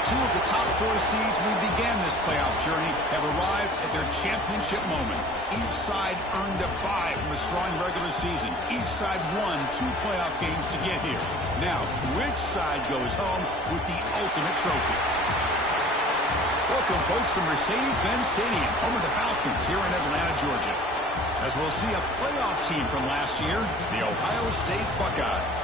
Two of the top 4 seeds we began this playoff journey have arrived at their championship moment. Each side earned a bye from a strong regular season. Each side won 2 playoff games to get here. Now, which side goes home with the ultimate trophy? Welcome, folks, to Mercedes-Benz Stadium, home of the Falcons here in Atlanta, Georgia. As we'll see a playoff team from last year, the Ohio State Buckeyes,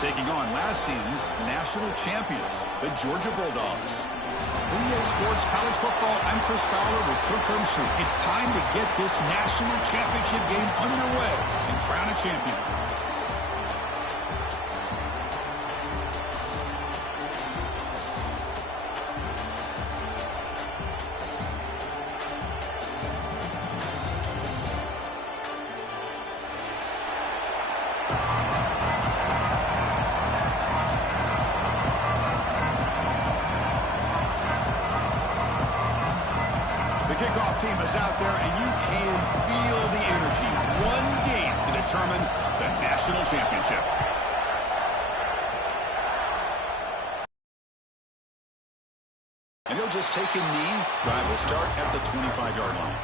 taking on last season's national champions, the Georgia Bulldogs. For EA Sports College Football, I'm Chris Fowler with Kirk Herbstreit. It's time to get this national championship game underway and crown a champion. The kickoff team is out there, and you can feel the energy. One game to determine the national championship. And he'll just take a knee. Drive will start at the 25-yard line.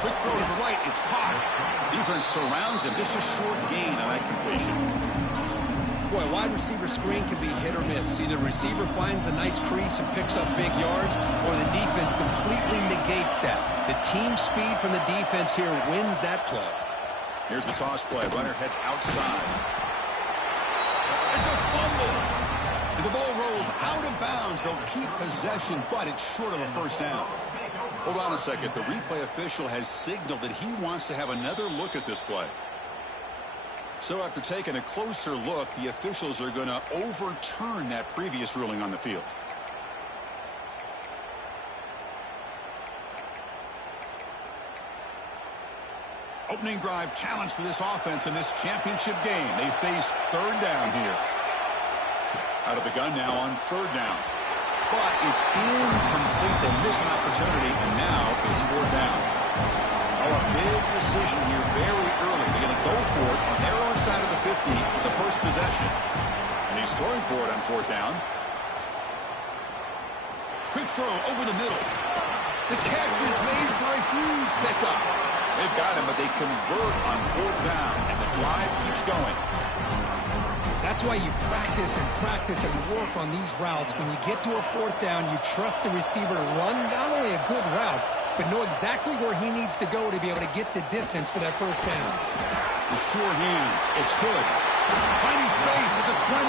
Quick throw to the right. It's caught. Defense surrounds him. Just a short gain on that completion. Boy, a wide receiver screen can be hit or miss. Either the receiver finds a nice crease and picks up big yards, or the defense completely negates that. The team speed from the defense here wins that play. Here's the toss play. Runner heads outside. It's a fumble. And the ball rolls out of bounds. They'll keep possession, but it's short of a first down. Hold on a second. The replay official has signaled that he wants to have another look at this play. So after taking a closer look, the officials are going to overturn that previous ruling on the field. Opening drive challenge for this offense in this championship game. They face third down here. Out of the gun now on third down. But it's incomplete. They miss an opportunity, and now it's fourth down. Oh, a big decision here very early. They're going to go for it on their own side of the 50 with the first possession. And he's throwing for it on fourth down. Quick throw over the middle. The catch is made for a huge pickup. They've got him, but they convert on fourth down, and the drive keeps going. That's why you practice and work on these routes. When you get to a fourth down, you trust the receiver to run not only a good route, but know exactly where he needs to go to be able to get the distance for that first down. The sure hands. It's good. Finding space at the 20.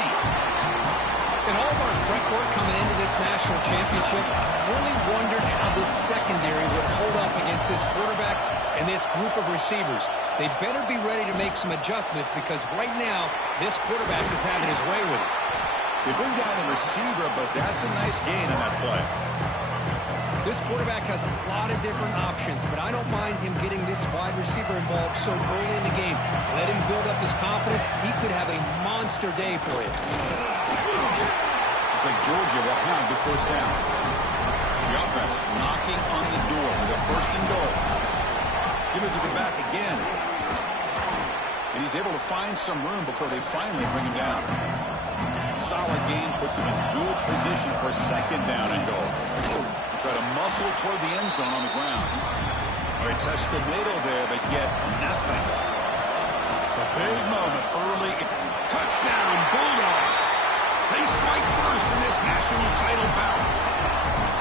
In all of our prep work coming into this national championship, I really wondered how this secondary would hold up against this quarterback and this group of receivers. They better be ready to make some adjustments because right now, this quarterback is having his way with it. They bring down the receiver, but that's a nice gain on that play. This quarterback has a lot of different options, but I don't mind him getting this wide receiver involved so early in the game. Let him build up his confidence. He could have a monster day for you. It's like Georgia will have the first down. The offense knocking on the door with a first and goal. Give it to the back again. And he's able to find some room before they finally bring him down. Solid gain puts him in good position for second down and goal. Try to muscle toward the end zone on the ground. They test the middle there, but get nothing. It's a big moment early. Touchdown, Bulldogs. They strike first in this national title bout.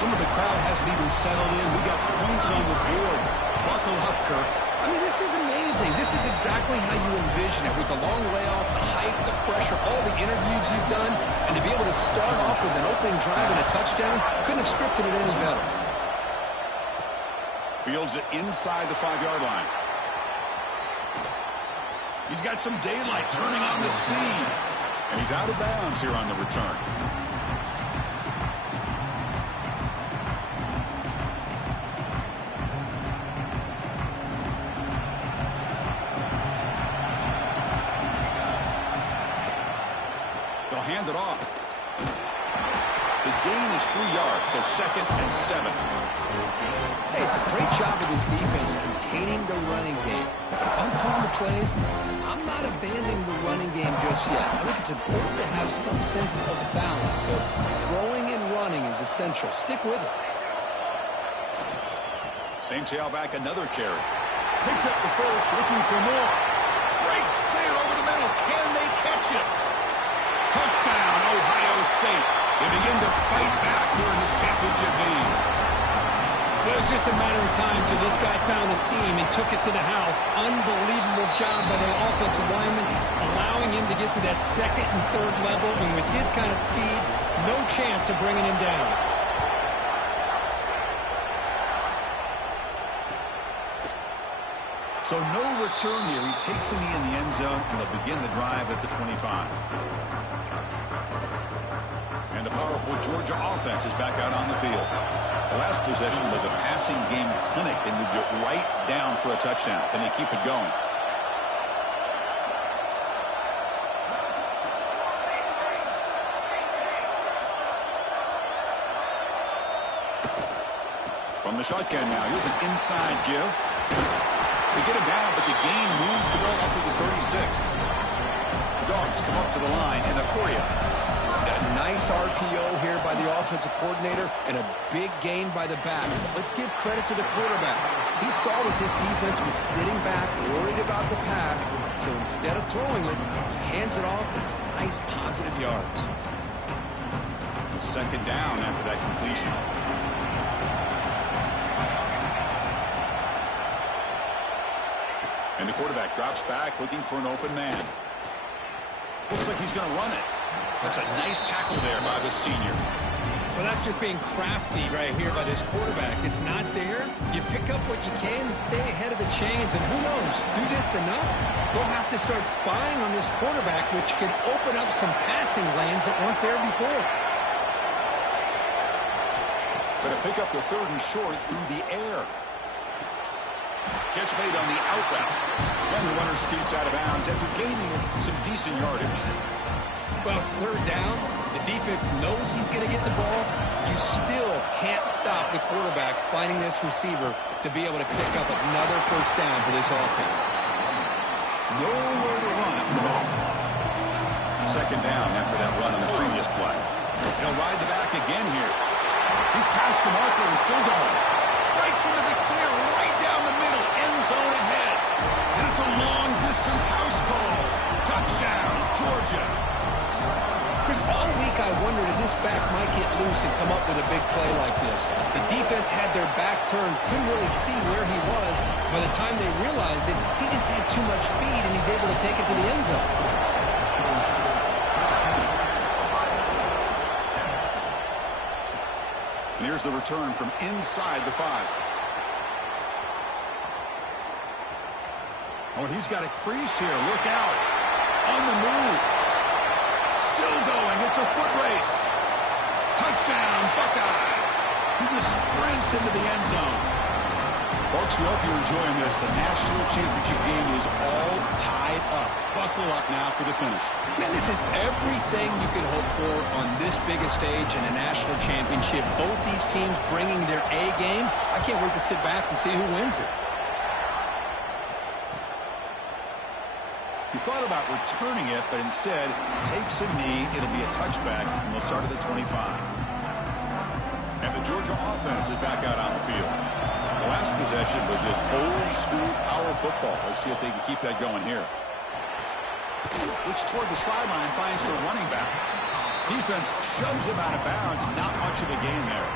Some of the crowd hasn't even settled in. We got points on the board. Buckle up, Kirk. I mean, this is amazing. This is exactly how you envision it, with the long layoff, the hype, the pressure, all the interviews you've done, and to be able to start off with an opening drive and a touchdown, couldn't have scripted it any better. Fields it inside the 5-yard line. He's got some daylight turning on the speed. And he's out of bounds here on the return. They'll hand it off. The gain is 3 yards, so 2nd and 7. Hey, it's a great job of this defense containing the running game. If I'm calling the plays, I'm not abandoning the running game just yet. I think it's important to have some sense of balance. So throwing and running is essential. Stick with it. Same tailback, another carry. Picks up the first, looking for more. Breaks clear over the middle. Can they catch it? Touchdown, Ohio State. They begin to fight back here in this championship game. It was just a matter of time till this guy found a seam and took it to the house. Unbelievable job by the offensive lineman, allowing him to get to that 2nd and 3rd level. And with his kind of speed, no chance of bringing him down. So no return here. He takes it in the end zone, and they'll begin the drive at the 25. And the powerful Georgia offense is back out on the field. The last possession was a passing game clinic. They moved it right down for a touchdown. Can they keep it going? From the shotgun now, here's an inside give. They get him down, but the gain moves the ball up to the 36. Dogs come up to the line in a hurry up. A nice RPO here by the offensive coordinator and a big gain by the back. Let's give credit to the quarterback. He saw that this defense was sitting back, worried about the pass, so instead of throwing it, he hands it off. It's nice positive yards. 2nd down after that completion. And the quarterback drops back looking for an open man. Looks like he's going to run it. That's a nice tackle there by the senior. Well, that's just being crafty right here by this quarterback. It's not there. You pick up what you can and stay ahead of the chains. And who knows, do this enough, they'll have to start spying on this quarterback, which could open up some passing lanes that weren't there before. Going to pick up the 3rd and short through the air. Catch made on the out route. And the runner scoots out of bounds after gaining some decent yardage. Well, it's 3rd down. The defense knows he's going to get the ball. You still can't stop the quarterback finding this receiver to be able to pick up another 1st down for this offense. Nowhere to run at the moment. 2nd down after that run on the previous play. He'll ride the back again here. He's past the marker and still going. Breaks into the clear right down the middle. End zone ahead. And it's a long-distance house call. Touchdown, Georgia. Chris, all week I wondered if this back might get loose and come up with a big play like this. The defense had their back turned, couldn't really see where he was. By the time they realized it, he just had too much speed, and he's able to take it to the end zone. And here's the return from inside the 5. Oh, and he's got a crease here. Look out. On the move. Still going. It's a foot race. Touchdown, Buckeyes. He just sprints into the end zone. Folks, we hope you're enjoying this. The national championship game is all tied up. Buckle up now for the finish. Man, this is everything you could hope for on this biggest stage in a national championship. Both these teams bringing their A game. I can't wait to sit back and see who wins it. He thought about returning it, but instead takes a knee. It'll be a touchback, and they'll start at the 25. And the Georgia offense is back out on the field. The last possession was just old-school power football. Let's see if they can keep that going here. Looks toward the sideline, finds the running back. Defense shoves him out of bounds. Not much of a gain there.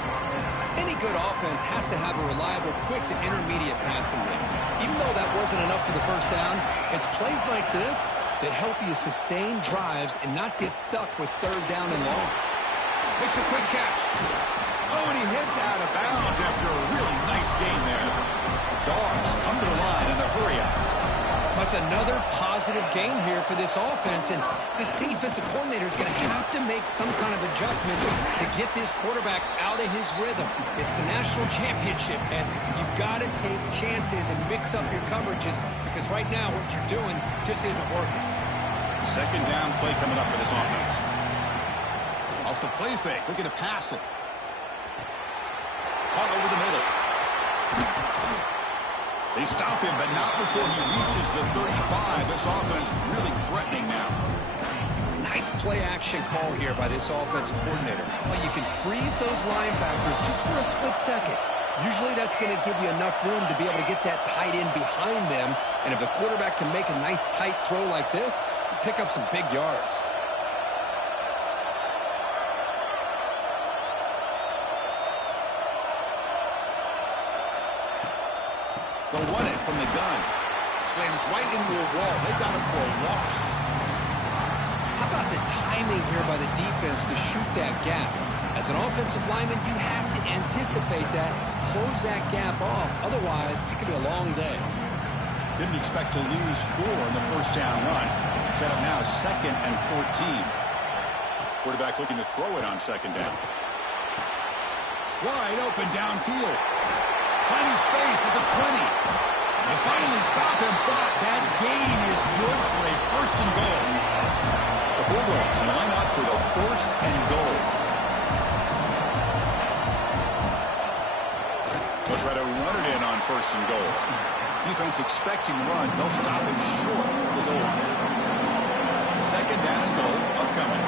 Any good offense has to have a reliable, quick to intermediate passing game. Even though that wasn't enough for the 1st down, it's plays like this that help you sustain drives and not get stuck with 3rd down and long. Makes a quick catch. Oh, and he hits out of bounds after a really nice game there. The Dogs come to the line in the hurry up. That's another positive game here for this offense, and this defensive coordinator is going to have to make some kind of adjustments to get this quarterback out of his rhythm. It's the national championship, and you've got to take chances and mix up your coverages because right now what you're doing just isn't working. Second down play coming up for this offense. Off the play fake, looking to pass it. Caught over the middle. They stop him, but not before he reaches the 35. This offense really threatening now. Nice play-action call here by this offensive coordinator. Oh, you can freeze those linebackers just for a split second. Usually that's going to give you enough room to be able to get that tight end behind them. And if the quarterback can make a nice tight throw like this, you pick up some big yards. They'll run it from the gun. Slams right into a wall. They got him for a loss. How about the timing here by the defense to shoot that gap? As an offensive lineman, you have to anticipate that, close that gap off. Otherwise, it could be a long day. Didn't expect to lose 4 in the first down run. Set up now 2nd and 14. Quarterback looking to throw it on second down. Wide open downfield. Plenty space at the 20. They finally stop him, but that gain is good for a first and goal. The Bulldogs line up with a first and goal. They'll try to run it in on first and goal. Defense expecting run. They'll stop him short of the goal line. Second down and goal upcoming.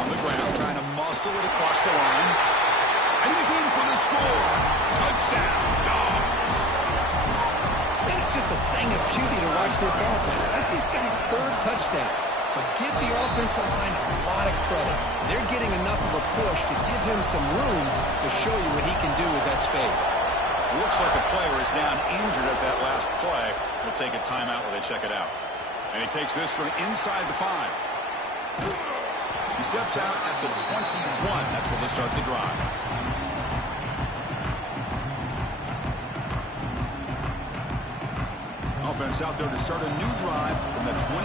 On the ground, trying to muscle it across the line. And he's in for the score. Touchdown, Dogs. Man, it's just a thing of beauty to watch this offense. That's this guy's 3rd touchdown. But give the offensive line a lot of credit. They're getting enough of a push to give him some room to show you what he can do with that space. It looks like a player is down injured at that last play. We'll take a timeout while they check it out. And he takes this from inside the 5. He steps out at the 21. That's where they start the drive. Offense out there to start a new drive from the 21.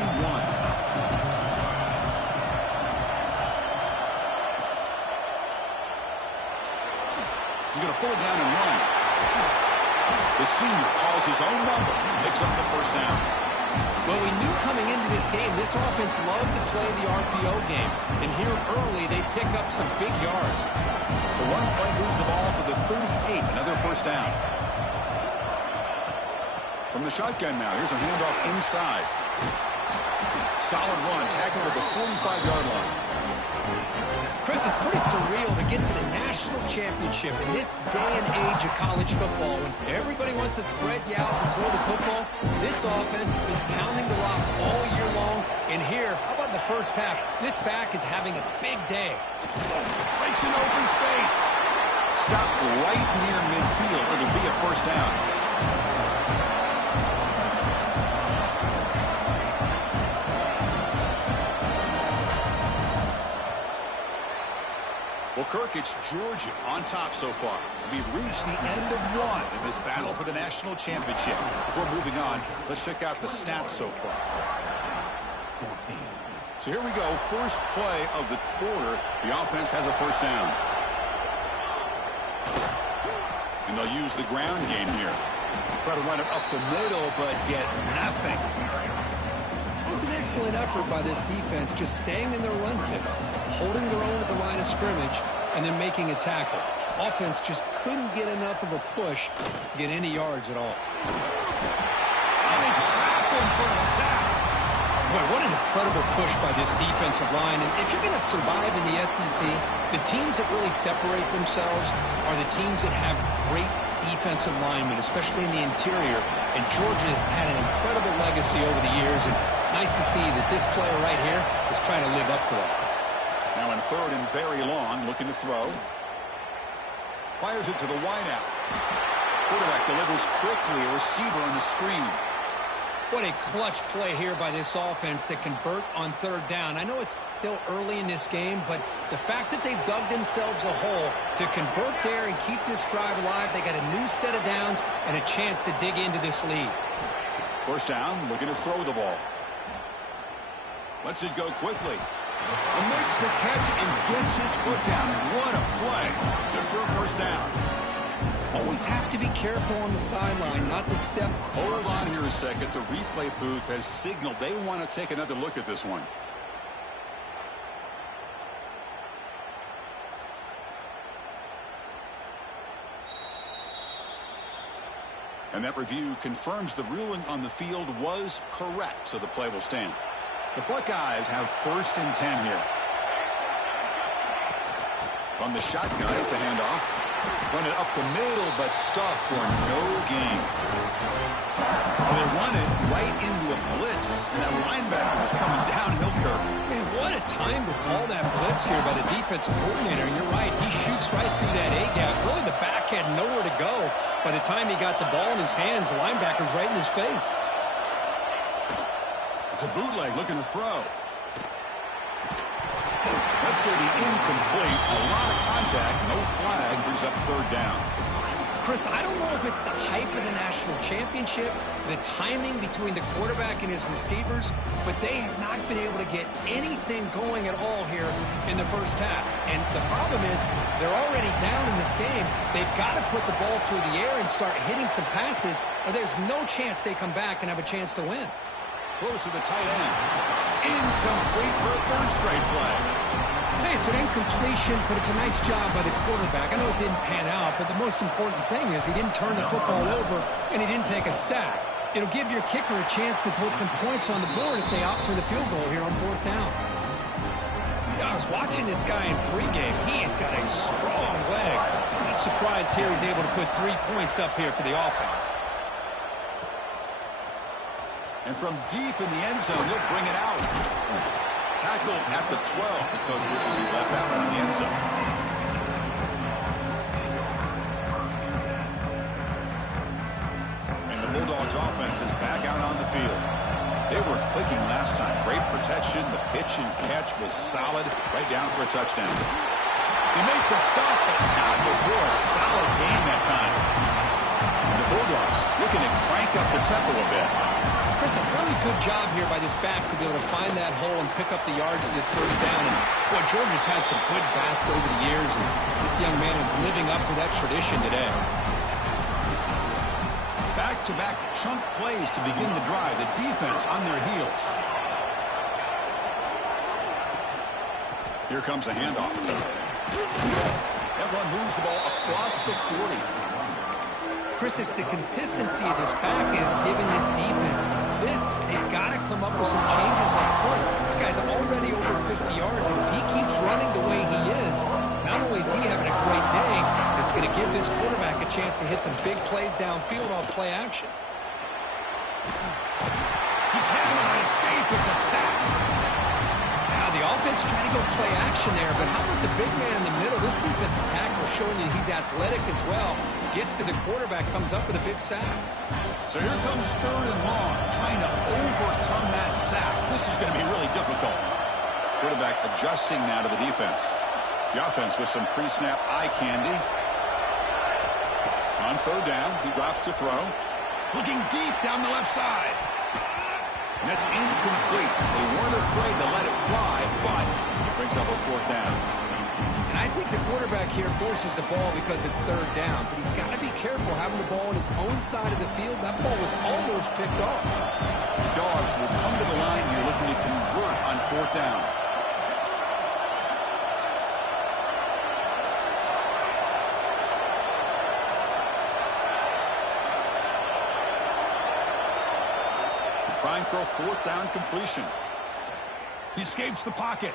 He's going to pull it down and run. The senior calls his own number, picks up the first down. Well, we knew coming into this game, this offense loved to play the RPO game. And here early, they pick up some big yards. So one play moves the ball to the 38, another first down. From the shotgun now, here's a handoff inside. Solid run, tackled at the 45-yard line. Chris, it's pretty surreal to get to the national championship in this day and age of college football. When everybody wants to spread you out and throw the football, this offense has been pounding the rock all year long. And here, how about the first half? This back is having a big day. Breaks an open space. Stopped right near midfield. It'll be a first down. Well, Kirk, it's Georgia on top so far. We've reached the end of one in this battle for the national championship. Before moving on, let's check out the stats so far. So here we go. First play of the quarter. The offense has a first down. And they'll use the ground game here. Try to run it up the middle, but get nothing. It was an excellent effort by this defense, just staying in their run fix, holding their own at the line of scrimmage, and then making a tackle. Offense just couldn't get enough of a push to get any yards at all. And they trap him for a sack. Boy, what an incredible push by this defensive line. And if you're going to survive in the SEC, the teams that really separate themselves are the teams that have great defensive linemen, especially in the interior. And Georgia has had an incredible legacy over the years, and it's nice to see that this player right here is trying to live up to that. Now in third and very long, looking to throw. Fires it to the wideout. Quarterback delivers quickly, a receiver on the screen. What a clutch play here by this offense to convert on third down. I know it's still early in this game, but the fact that they've dug themselves a hole to convert there and keep this drive alive, they got a new set of downs and a chance to dig into this lead. First down, looking to throw the ball. Lets it go quickly. Makes the catch and gets his foot down. What a play. Good for a first down. Always have to be careful on the sideline, not to step. Hold on here a second. The replay booth has signaled they want to take another look at this one. And that review confirms the ruling on the field was correct, so the play will stand. The Buckeyes have 1st and 10 here. From the shotgun, it's a handoff. Run it up the middle, but stuffed for no gain. Well, they run it right into a blitz, and that linebacker was coming downhill curve. Man, what a time to call that blitz here by the defensive coordinator. You're right, he shoots right through that A-gap. Really, the back had nowhere to go. By the time he got the ball in his hands, the linebacker's right in his face. It's a bootleg looking to throw. That's going to be incomplete. A lot of contact. No flag. Brings up 3rd down. Chris, I don't know if it's the hype of the national championship, the timing between the quarterback and his receivers, but they have not been able to get anything going at all here in the first half. And the problem is they're already down in this game. They've got to put the ball through the air and start hitting some passes, or there's no chance they come back and have a chance to win. Close to the tight end. Incomplete for a 3rd straight play. Hey, it's an incompletion, but it's a nice job by the quarterback. I know it didn't pan out, but the most important thing is he didn't turn the football over and he didn't take a sack. It'll give your kicker a chance to put some points on the board if they opt for the field goal here on 4th down. I was watching this guy in pregame. He has got a strong leg. I'm not surprised here he's able to put 3 points up here for the offense. And from deep in the end zone, he'll bring it out. Tackled at the 12. The coach wishes he left that one in the end zone. And the Bulldogs offense is back out on the field. They were clicking last time. Great protection. The pitch and catch was solid. Right down for a touchdown. He made the stop, but not before a solid game that time. And the Bulldogs looking to crank up the tempo a bit. Chris, a really good job here by this back to be able to find that hole and pick up the yards for this first down. And, boy, Georgia's had some good backs over the years, and this young man is living up to that tradition today. Back-to-back chunk plays to begin the drive. The defense on their heels. Here comes a handoff. That one moves the ball across the 40. Chris, it's the consistency of this back is giving this defense fits. They've got to come up with some changes up front. This guy's already over 50 yards, and if he keeps running the way he is, not only is he having a great day, but it's going to give this quarterback a chance to hit some big plays downfield off play action. He cannot escape. It's a sack. Now the offense trying to go play action there, but how about the big man in the middle? This defensive tackle showing you he's athletic as well. Gets to the quarterback, comes up with a big sack. So here comes 3rd and long, trying to overcome that sack. This is going to be really difficult. Quarterback adjusting now to the defense. The offense with some pre-snap eye candy. On 3rd down, he drops to throw. Looking deep down the left side. And that's incomplete. They weren't afraid to let it fly, but it brings up a 4th down. And I think the quarterback here forces the ball because it's 3rd down, but he's got to be careful having the ball on his own side of the field. That ball was almost picked off. The Dogs will come to the line here looking to convert on 4th down. Trying for a 4th down completion. He escapes the pocket.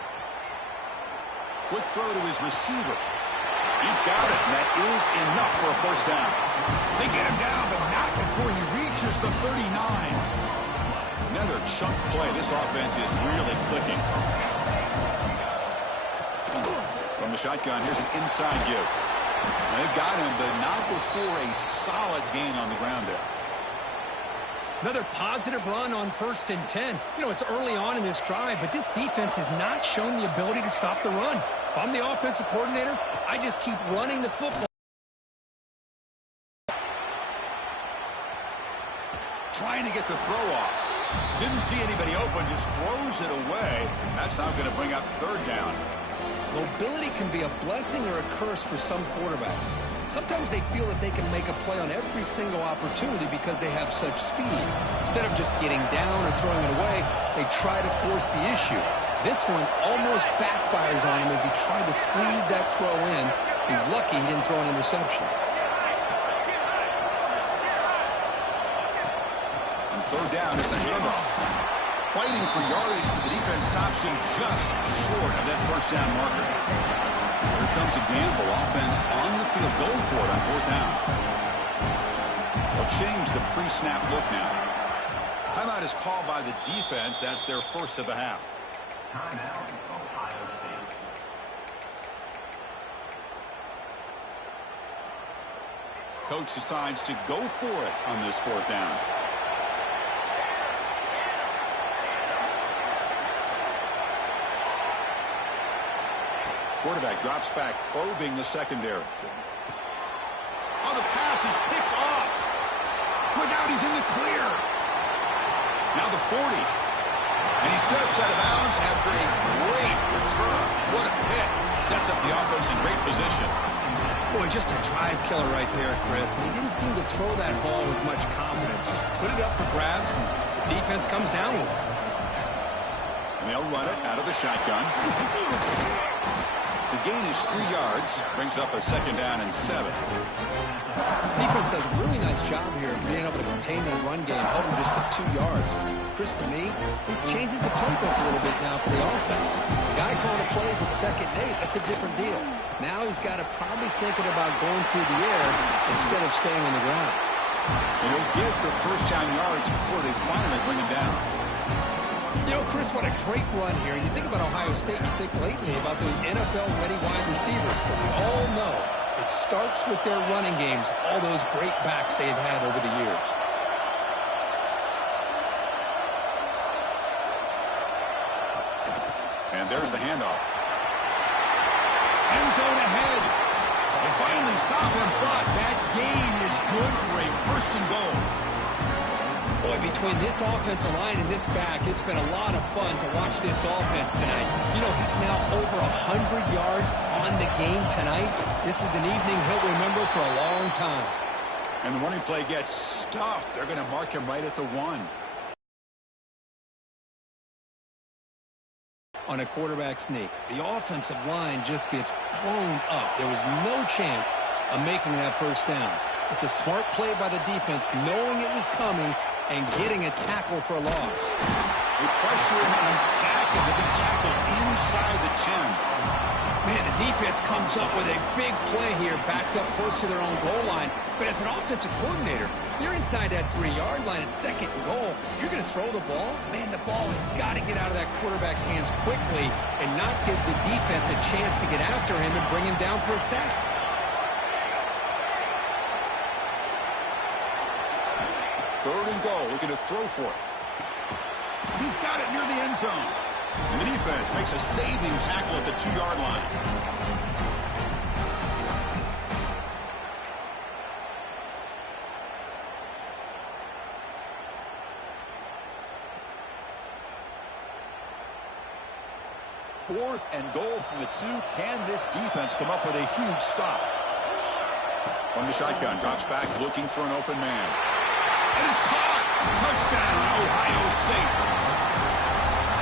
Quick throw to his receiver. He's got it, and that is enough for a first down. They get him down, but not before he reaches the 39. Another chunk play. This offense is really clicking. From the shotgun, here's an inside give. They've got him, but not before a solid gain on the ground there. Another positive run on 1st and 10. You know, it's early on in this drive, but this defense has not shown the ability to stop the run. If I'm the offensive coordinator, I just keep running the football. Trying to get the throw off. Didn't see anybody open, just throws it away. That's not going to bring up 3rd down. Mobility can be a blessing or a curse for some quarterbacks. Sometimes they feel that they can make a play on every single opportunity because they have such speed. Instead of just getting down or throwing it away, they try to force the issue. This one almost backfires on him as he tried to squeeze that throw in. He's lucky he didn't throw an interception. On 3rd down, it's a handoff. Fighting for yardage, but the defense stops him just short of that 1st down marker. Here comes a gamble. Offense on the field, going for it on 4th down. They'll change the pre-snap look now. Timeout is called by the defense. That's their first of the half. Timeout, Ohio State. Coach decides to go for it on this 4th down. Quarterback drops back, probing the secondary. Oh, the pass is picked off. Look out, he's in the clear. Now the 40. And he steps out of bounds after a great return. What a pick. Sets up the offense in great position. Boy, just a drive killer right there, Chris. And he didn't seem to throw that ball with much confidence. Just put it up for grabs, and the defense comes down with it. And they'll run it out of the shotgun. The gain is 3 yards, brings up a 2nd down and 7. Defense does a really nice job here of being able to contain that run game, held him just to 2 yards. Chris, to me, this changes the playbook a little bit now for the offense. The guy calling the plays at 2nd and 8, that's a different deal. Now he's got to probably thinking about going through the air instead of staying on the ground. And he'll get the 1st down yards before they finally bring him down. You know, Chris, what a great run here. And you think about Ohio State, you think lately about those NFL-ready wide receivers. But we all know it starts with their running games, all those great backs they've had over the years. And there's the handoff. End zone ahead. They finally stop him, but that gain is good for a 1st and goal. Boy, between this offensive line and this back, it's been a lot of fun to watch this offense tonight. You know, he's now over 100 yards on the game tonight. This is an evening he'll remember for a long time. And the running play gets stuffed. They're going to mark him right at the 1. On a quarterback sneak, the offensive line just gets blown up. There was no chance of making that 1st down. It's a smart play by the defense, knowing it was coming and getting a tackle for a loss. They pressure him and sack him to be tackled inside the 10. Man, the defense comes up with a big play here, backed up close to their own goal line. But as an offensive coordinator, you're inside that 3-yard line at 2nd and goal. If you're going to throw the ball, man, the ball has got to get out of that quarterback's hands quickly and not give the defense a chance to get after him and bring him down for a sack. Third and goal, looking to throw for it. He's got it near the end zone. And the defense makes a saving tackle at the 2-yard line. Fourth and goal from the 2. Can this defense come up with a huge stop? From the shotgun, drops back, looking for an open man. And it's caught! Touchdown, Ohio State!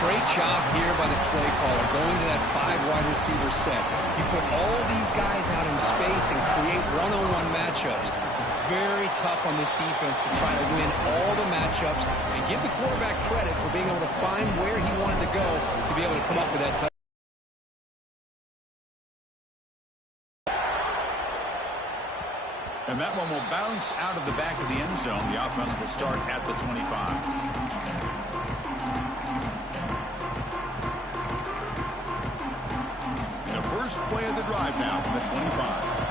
Great job here by the play caller, going to that 5 wide receiver set. You put all these guys out in space and create one-on-one matchups. Very tough on this defense to try to win all the matchups and give the quarterback credit for being able to find where he wanted to go to be able to come up with that touchdown. And that one will bounce out of the back of the end zone. The offense will start at the 25. And the first play of the drive now from the 25.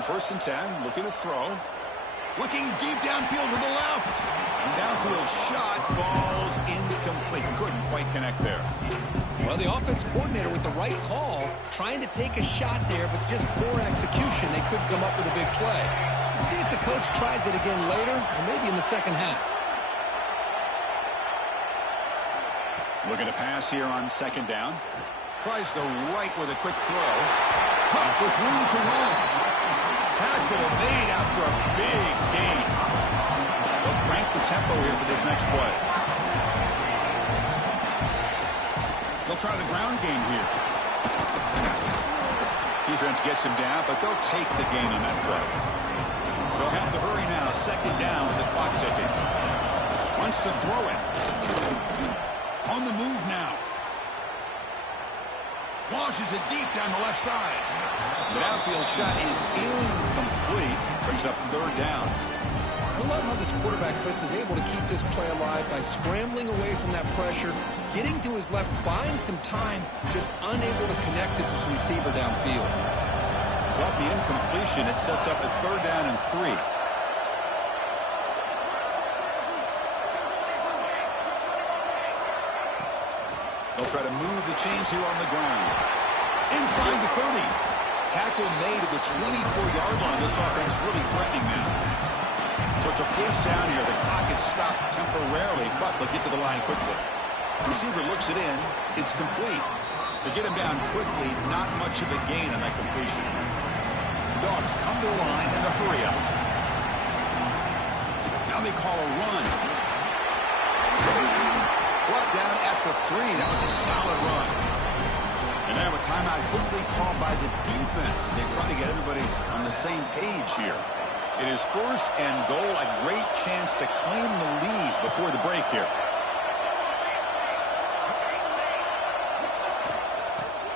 On 1st and 10, looking to throw. Looking deep downfield to the left. Downfield shot falls incomplete. Couldn't quite connect there. Well, the offense coordinator with the right call, trying to take a shot there, but just poor execution. They couldn't come up with a big play. Let's see if the coach tries it again later, or maybe in the second half. Looking to pass here on 2nd down. Tries the right with a quick throw. Hunt with room to run. Tackle made after a big gain. They'll crank the tempo here for this next play. They'll try the ground game here. Defense gets him down, but they'll take the gain on that play. They'll have to hurry now. 2nd down with the clock ticking. Wants to throw it. On the move now. Launches it deep down the left side. The downfield shot is incomplete. Brings up 3rd down. I love how this quarterback, Chris, is able to keep this play alive by scrambling away from that pressure, getting to his left, buying some time, just unable to connect it to his receiver downfield. So off the incompletion, it sets up a 3rd down and 3. They'll try to move the chains here on the ground. Inside the 30. Tackle made at the 24-yard line. This offense really threatening now. So it's a 1st down here. The clock is stopped temporarily, but they'll get to the line quickly. Receiver looks it in. It's complete. They get him down quickly. Not much of a gain on that completion. Dogs come to the line in a hurry up. Now they call a run. Brought down at the 3. That was a solid run. And now a timeout quickly called by the defense as they try to get everybody on the same page here. It is 1st and goal. A great chance to claim the lead before the break here.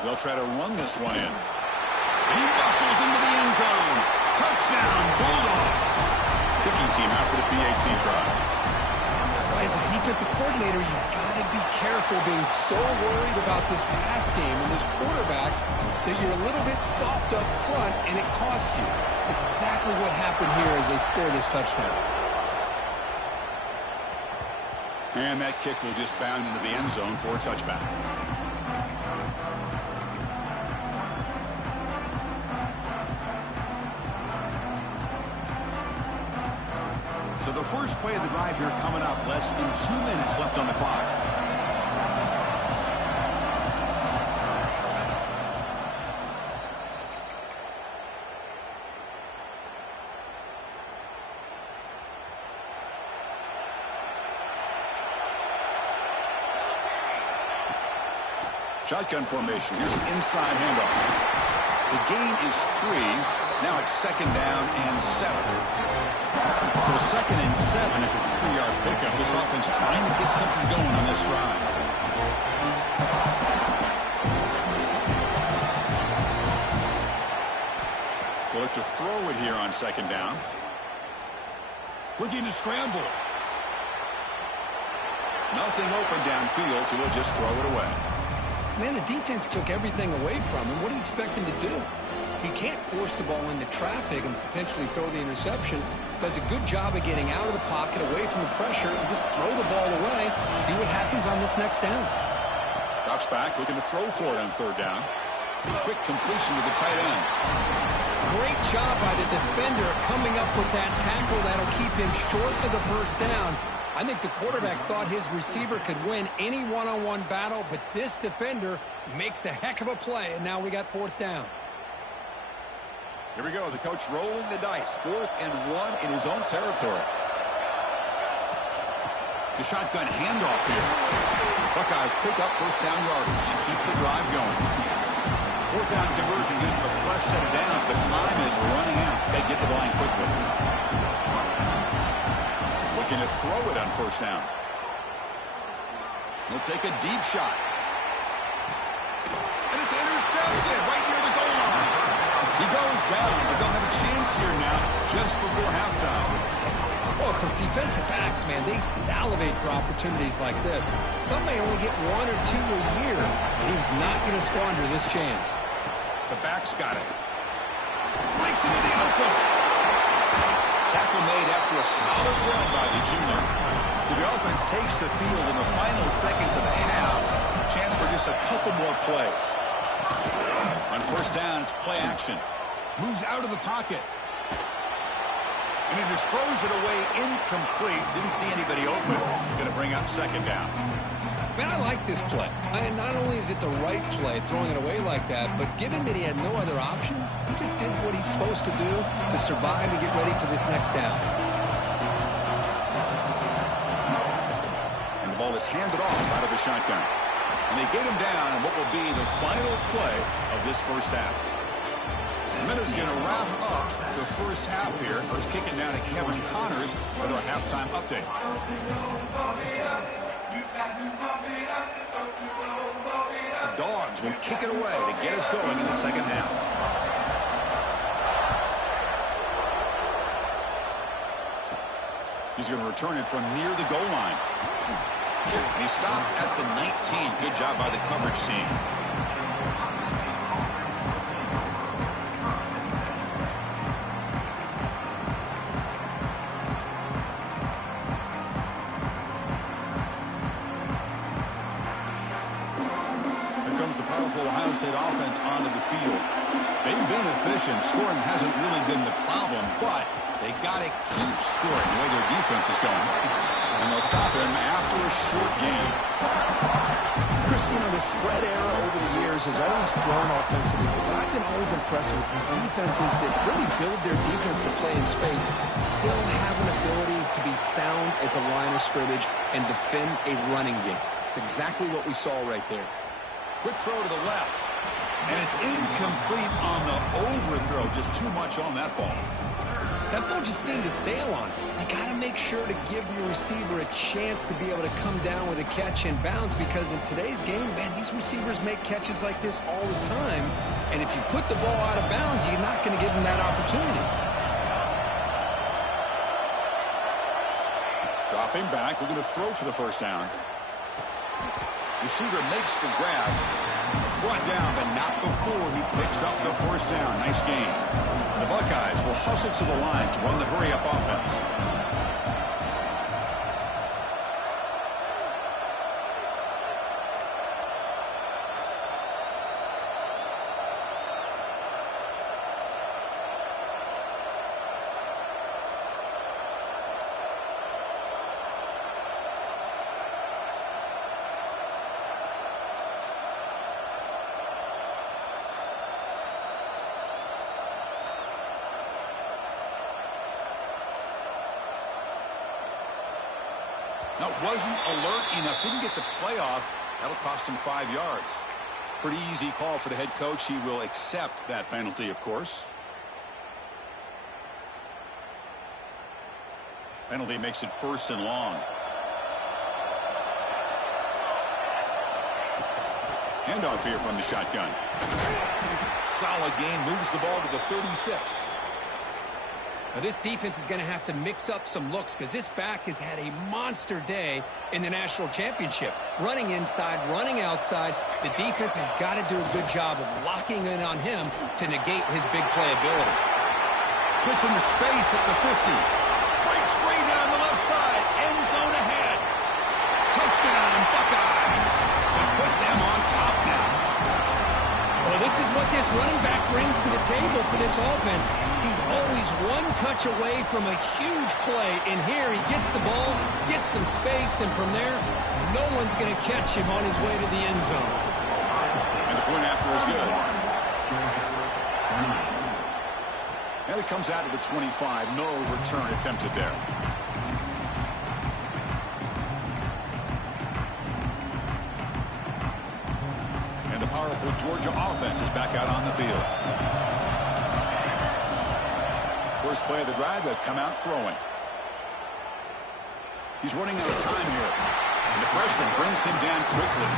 They'll try to run this one in. And he bustles into the end zone. Touchdown, Bulldogs. Kicking team out for the PAT try. As a defensive coordinator, you've got to be careful being so worried about this pass game and this quarterback that you're a little bit soft up front, and it costs you. It's exactly what happened here as they score this touchdown. And that kick will just bound into the end zone for a touchback. So the first play of the drive here coming up. Less than 2 minutes left on the clock. Shotgun formation. Here's an inside handoff. The gain is 3. Now it's 2nd down and 7. So 2nd and 7 at the 3-yard pickup. This offense trying to get something going on this drive. They look to throw it here on 2nd down. Looking to scramble. Nothing open downfield, so they'll just throw it away. Man, the defense took everything away from him. What do you expect him to do? He can't force the ball into traffic and potentially throw the interception. Does a good job of getting out of the pocket, away from the pressure, and just throw the ball away. See what happens on this next down. Drops back, looking to throw for it on 3rd down. Quick completion to the tight end. Great job by the defender coming up with that tackle. That'll keep him short of the 1st down. I think the quarterback thought his receiver could win any one-on-one battle, but this defender makes a heck of a play, and now we got 4th down. Here we go. The coach rolling the dice. 4th and 1 in his own territory. The shotgun handoff here. Buckeyes pick up 1st down yardage to keep the drive going. 4th down conversion gives them a fresh set of downs, but time is running out. They get to the line quickly. Looking to throw it on 1st down. He'll take a deep shot. And it's intercepted right near the goal line. He goes down, but they'll have a chance here now just before halftime. Well, for defensive backs, man, they salivate for opportunities like this. Some may only get 1 or 2 a year, and he was not going to squander this chance. The backs got it. Breaks into the open. Tackle made after a solid run by the junior. So the offense takes the field in the final seconds of the half. Chance for just a couple more plays. On first down, it's play action. Moves out of the pocket. And he just throws it away incomplete. Didn't see anybody open. He's going to bring up second down. Man, I like this play. And not only is it the right play, throwing it away like that, but given that he had no other option, he just did what he's supposed to do to survive and get ready for this next down. And the ball is handed off out of the shotgun. And they get him down in what will be the final play of this first half. Miller's going to wrap up the first half here. First kicking down to Kevin Connors with our halftime update. The Dogs will kick it away to get us going in the second half. He's going to return it from near the goal line. And he stopped at the 19. Good job by the coverage team. Ohio State offense onto the field. They've been efficient. Scoring hasn't really been the problem, but they've got to keep scoring the way their defense is going. And they'll stop him after a short game. Chris, you know, the spread era over the years has always grown offensively, but I've been always impressed with defenses that really build their defense to play in space, still have an ability to be sound at the line of scrimmage and defend a running game. It's exactly what we saw right there. Quick throw to the left. And it's incomplete on the overthrow. Just too much on that ball. That ball just seemed to sail on it. You got to make sure to give your receiver a chance to be able to come down with a catch and bounce, because in today's game, man, these receivers make catches like this all the time. And if you put the ball out of bounds, you're not going to give them that opportunity. Dropping back. We're going to throw for the first down. Receiver makes the grab. Brought down, but not before he picks up the first down. Nice game. The Buckeyes will hustle to the line to run the hurry-up offense. Now, wasn't alert enough. Didn't get the play off. That'll cost him 5 yards. Pretty easy call for the head coach. He will accept that penalty, of course. Penalty makes it first and long. Handoff here from the shotgun. Solid gain. Moves the ball to the 36. Now, this defense is going to have to mix up some looks, because this back has had a monster day in the national championship. Running inside, running outside. The defense has got to do a good job of locking in on him to negate his big play ability. Puts into space at the 50. Breaks free down the left side. End zone ahead. Touchdown, Buckeyes. To put them on top now. Well, this is what this running back brings to the table for this offense. He's always one touch away from a huge play. And here he gets the ball, gets some space, and from there, no one's going to catch him on his way to the end zone. And the point after is good. And it comes out of the 25. No return attempted there. And the powerful Georgia offense is back out on the field. First play of the drive, they'll come out throwing. He's running out of time here. And the freshman brings him down quickly.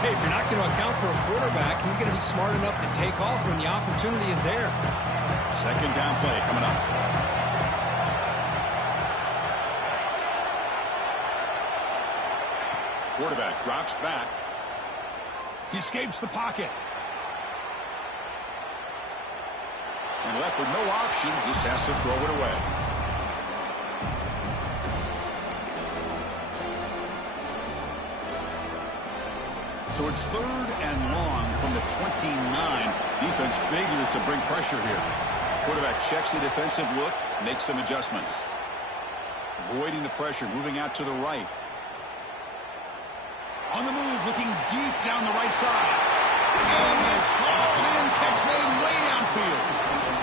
Hey, if you're not going to account for a quarterback, he's going to be smart enough to take off when the opportunity is there. Second down play coming up. Quarterback drops back. He escapes the pocket. And left with no option, just has to throw it away. So it's 3rd and long from the 29. Defense figures to bring pressure here. Quarterback checks the defensive look, makes some adjustments. Avoiding the pressure, moving out to the right. On the move, looking deep down the right side. And it's hauled in, catch made way downfield.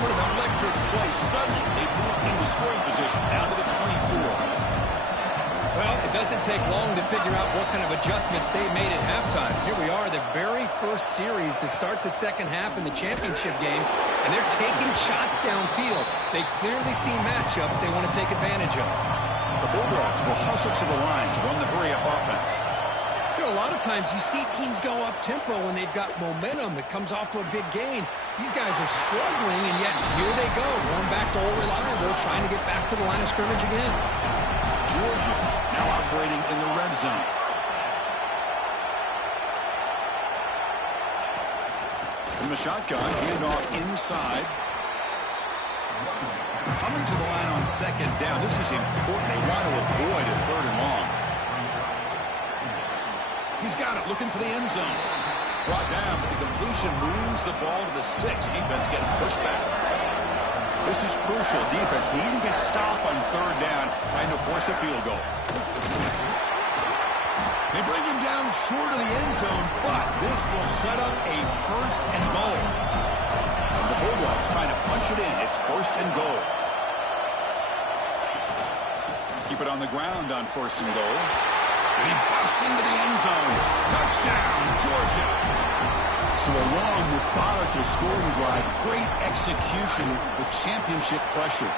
What an electric play. Suddenly, they move into scoring position, down to the 24. Well, it doesn't take long to figure out what kind of adjustments they made at halftime. Here we are, the very first series to start the second half in the championship game, and they're taking shots downfield. They clearly see matchups they want to take advantage of. The Bulldogs will hustle to the line to run the hurry-up offense. You know, a lot of times you see teams go up-tempo when they've got momentum that comes off to a big gain. These guys are struggling, and yet here they go, going back to old reliable, trying to get back to the line of scrimmage again. Georgia now operating in the red zone. From the shotgun, handoff inside. Coming to the line on 2nd down. This is important. They want to avoid a 3rd and long. He's got it, looking for the end zone. Brought down, but the completion moves the ball to the 6. Defense getting pushed back. This is crucial. Defense needing a stop on 3rd down, trying to force a field goal. They bring him down short of the end zone, but this will set up a 1st and goal. And the Bulldogs trying to punch it in. It's 1st and goal. Keep it on the ground on 1st and goal. And he busts into the end zone. Touchdown, Georgia. So a long, methodical scoring drive. Great execution with championship pressure.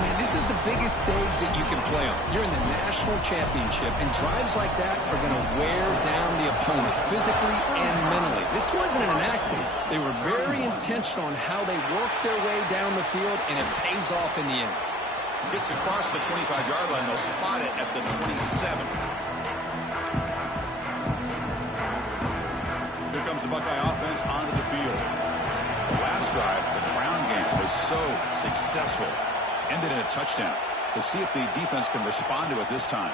Man, this is the biggest stage that you can play on. You're in the national championship, and drives like that are going to wear down the opponent physically and mentally. This wasn't an accident. They were very intentional on how they worked their way down the field, and it pays off in the end. Gets across the 25-yard line. They'll spot it at the 27. Here comes the Buckeye offense onto the field. The last drive, the ground game was so successful. Ended in a touchdown. We'll see if the defense can respond to it this time.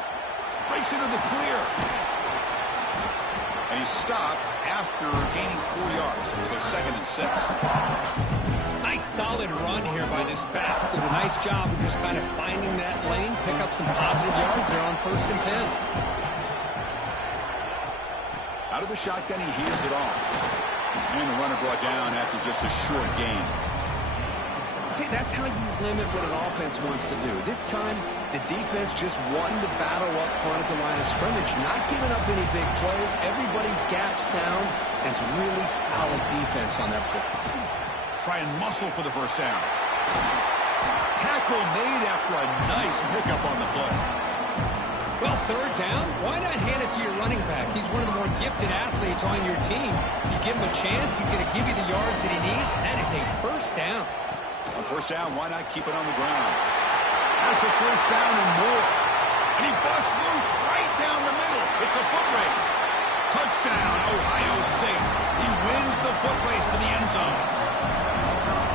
Breaks into the clear. And he's stopped after gaining 4 yards. So 2nd and 6. Nice solid run here by this back. Did a nice job of just kind of finding that lane, pick up some positive yards there on 1st and 10. Out of the shotgun, he heaves it off. And the runner brought down after just a short gain. See, that's how you limit what an offense wants to do. This time, the defense just won the battle up front at the line of scrimmage, not giving up any big plays. Everybody's gap sound, and it's really solid defense on that play. Try and muscle for the 1st down. Tackle made after a nice pickup on the play. Well, 3rd down, why not hand it to your running back? He's one of the more gifted athletes on your team. You give him a chance, he's going to give you the yards that he needs, and that is a 1st down. On 1st down, why not keep it on the ground? Has the 1st down and more. And he busts loose right down the middle. It's a foot race. Touchdown, Ohio State. He wins the foot race to the end zone.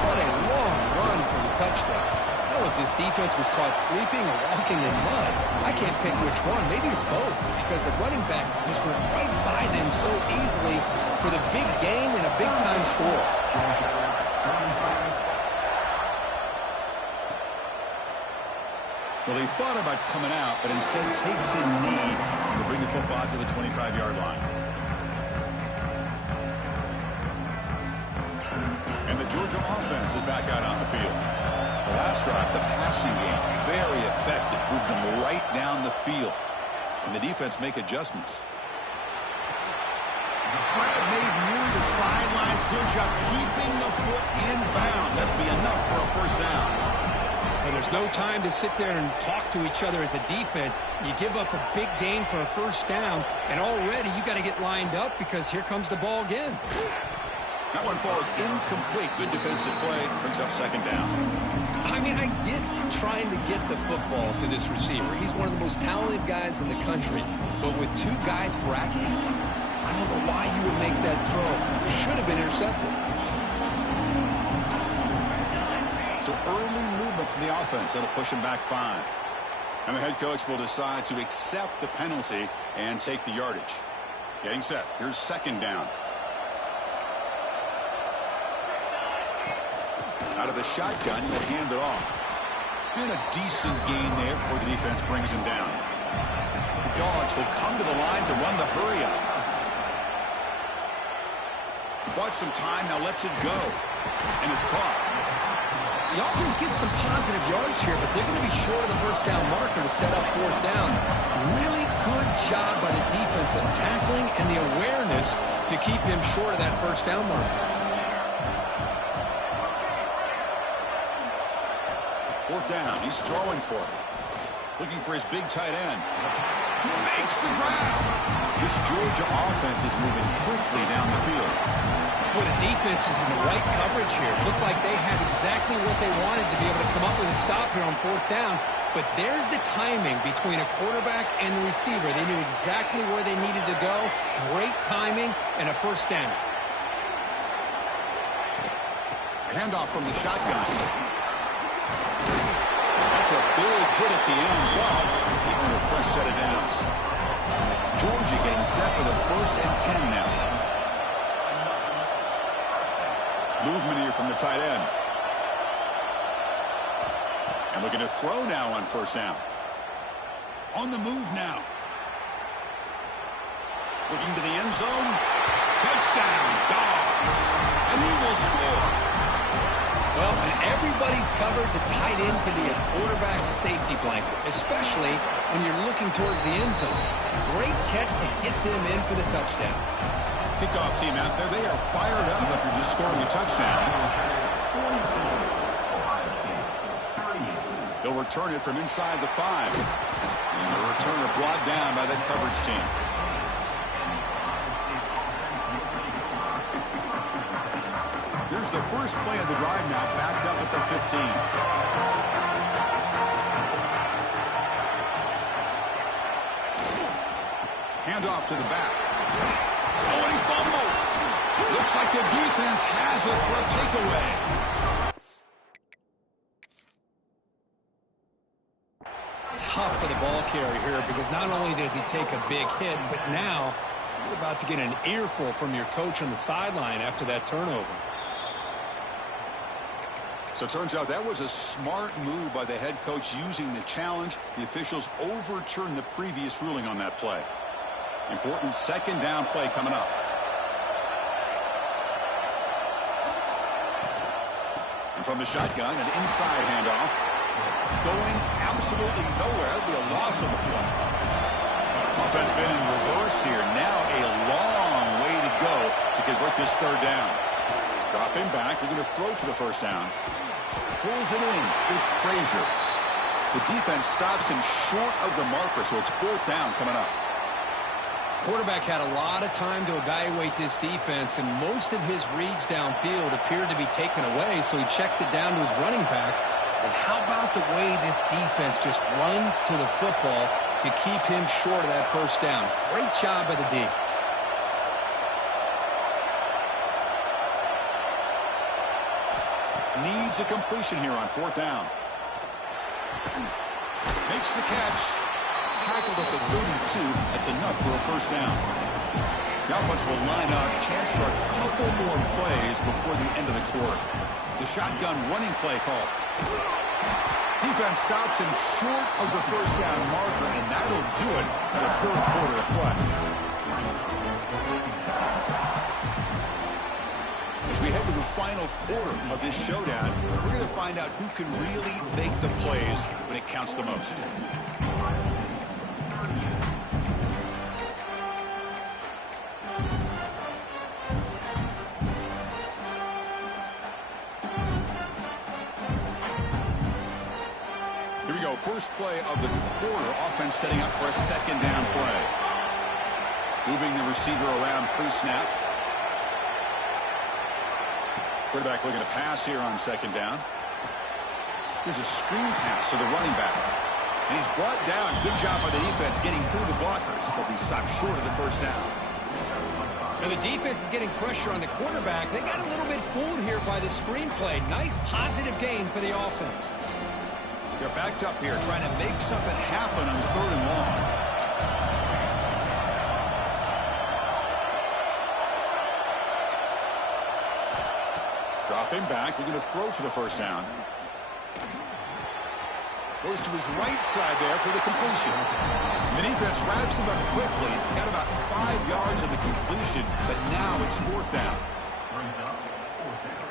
What a long run for the touchdown. I don't know if this defense was caught sleeping or walking in mud. I can't pick which one. Maybe it's both, because the running back just went right by them so easily for the big gain and a big-time score. Well, he thought about coming out, but instead takes a knee to bring the football to the 25-yard line. And the Georgia offense is back out on the field. The last drive, the passing game, very effective. Moved them right down the field. And the defense make adjustments. Grab made near the sidelines. Good job keeping the foot in bounds. That'll be enough for a 1st down. And there's no time to sit there and talk to each other as a defense. You give up a big gain for a 1st down, and already you got to get lined up because here comes the ball again. That one falls incomplete. Good defensive play. Brings up 2nd down. I mean, I get trying to get the football to this receiver. He's one of the most talented guys in the country. But with 2 guys bracketing him, I don't know why you would make that throw. Should have been intercepted. So early movement from the offense. That'll push him back 5. And the head coach will decide to accept the penalty and take the yardage. Getting set. Here's second down. Out of the shotgun, he'll hand it off. Been a decent gain there before the defense brings him down. The Dogs will come to the line to run the hurry up. Bought some time, now lets it go. And it's caught. The offense gets some positive yards here, but they're going to be short of the first down marker to set up fourth down. Really good job by the defense of tackling and the awareness to keep him short of that first down marker. Fourth down, he's throwing for it. Looking for his big tight end. He makes the ground. This Georgia offense is moving quickly down the field. Well, the defense is in the right coverage here. Looked like they had exactly what they wanted to be able to come up with a stop here on fourth down. But there's the timing between a quarterback and the receiver. They knew exactly where they needed to go. Great timing and a first down. Handoff from the shotgun. That's a big hit at the end, but even a fresh set of downs. Georgia getting set for the 1st and 10 now. Movement here from the tight end. And looking to throw now on first down. On the move now. Looking to the end zone. Touchdown, Dogs. And he will score. Well, and everybody's covered. The tight end can be a quarterback safety blanket, especially when you're looking towards the end zone. Great catch to get them in for the touchdown. Kickoff team out there, they are fired up after just scoring a touchdown. They'll return it from inside the 5. And the returner brought down by that coverage team. Here's the first play of the drive now, backed up at the 15. Handoff to the back. Oh, and he fumbles. Looks like the defense has it for a takeaway. Tough for the ball carrier here because not only does he take a big hit, but now you're about to get an earful from your coach on the sideline after that turnover. So it turns out that was a smart move by the head coach using the challenge. The officials overturned the previous ruling on that play. Important second down play coming up. And from the shotgun, an inside handoff. Going absolutely nowhere. That'll be a loss on the play. Offense been in reverse here. Now a long way to go to convert this third down. Dropping back. They're going to throw for the first down. Pulls it in. It's Frazier. The defense stops him short of the marker, so it's fourth down coming up. Quarterback had a lot of time to evaluate this defense, and most of his reads downfield appeared to be taken away, so he checks it down to his running back. And how about the way this defense just runs to the football to keep him short of that first down? Great job by the D. Needs a completion here on fourth down. Makes the catch. Tackled at the 32. That's enough for a first down. The offense will line up. Chance for a couple more plays before the end of the quarter. The shotgun running play call. Defense stops him short of the first down marker, and that'll do it for the third quarter of play. As we head to the final quarter of this showdown, we're going to find out who can really make the plays when it counts the most. Here we go. First play of the quarter. Offense setting up for a second down play. Moving the receiver around pre-snap. Quarterback looking to pass here on second down. Here's a screen pass to the running back. And he's brought down. Good job by the defense getting through the blockers. But he stopped short of the first down. And the defense is getting pressure on the quarterback. They got a little bit fooled here by the screenplay. Nice positive gain for the offense. They're backed up here trying to make something happen on 3rd and long. Dropping back, looking to throw for the first down. Goes to his right side there for the completion. The defense wraps him up quickly. Got about 5 yards on the completion, but now it's 4th down. Brings up 4th down.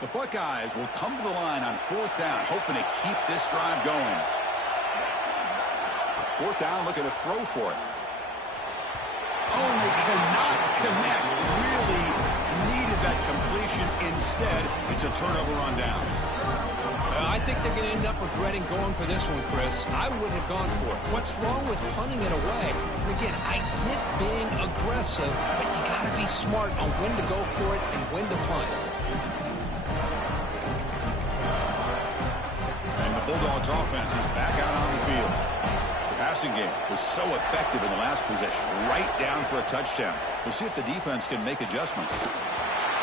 The Buckeyes will come to the line on 4th down, hoping to keep this drive going. 4th down, looking to throw for it. Oh, and they cannot connect. Really needed that completion. Instead, it's a turnover on downs. I think they're going to end up regretting going for this one, Chris. I wouldn't have gone for it. What's wrong with punting it away? And again, I get being aggressive, but you got to be smart on when to go for it and when to punt. And the Bulldogs offense is back out on the field. The passing game was so effective in the last possession, right down for a touchdown. We'll see if the defense can make adjustments.